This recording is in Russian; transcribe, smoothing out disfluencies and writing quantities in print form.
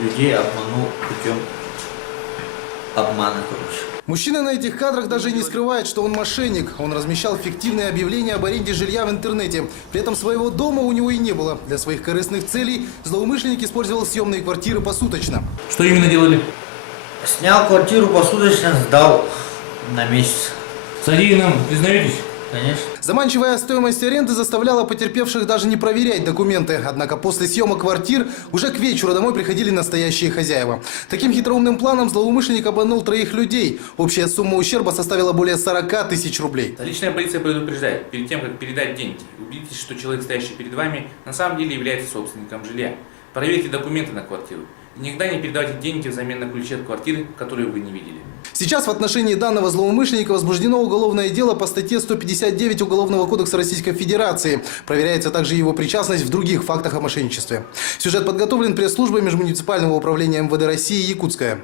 людей обманул путем обмана, короче. Мужчина на этих кадрах даже не скрывает, что он мошенник. Он размещал фиктивные объявления об аренде жилья в интернете. При этом своего дома у него и не было. Для своих корыстных целей злоумышленник использовал съемные квартиры посуточно. Что именно делали? Снял квартиру посуточно, сдал на месяц. Содеянным признаетесь? Конечно. Заманчивая стоимость аренды заставляла потерпевших даже не проверять документы. Однако после съемок квартир уже к вечеру домой приходили настоящие хозяева. Таким хитроумным планом злоумышленник обманул 3 людей. Общая сумма ущерба составила более 40 тысяч рублей. Личная полиция предупреждает, перед тем, как передать деньги, убедитесь, что человек, стоящий перед вами, на самом деле является собственником жилья. Проверьте документы на квартиру. И никогда не передавайте деньги взамен на ключи от квартиры, которую вы не видели. Сейчас в отношении данного злоумышленника возбуждено уголовное дело по статье 159 Уголовного кодекса Российской Федерации. Проверяется также его причастность в других фактах о мошенничестве. Сюжет подготовлен пресс-службой Межмуниципального управления МВД России «Якутская».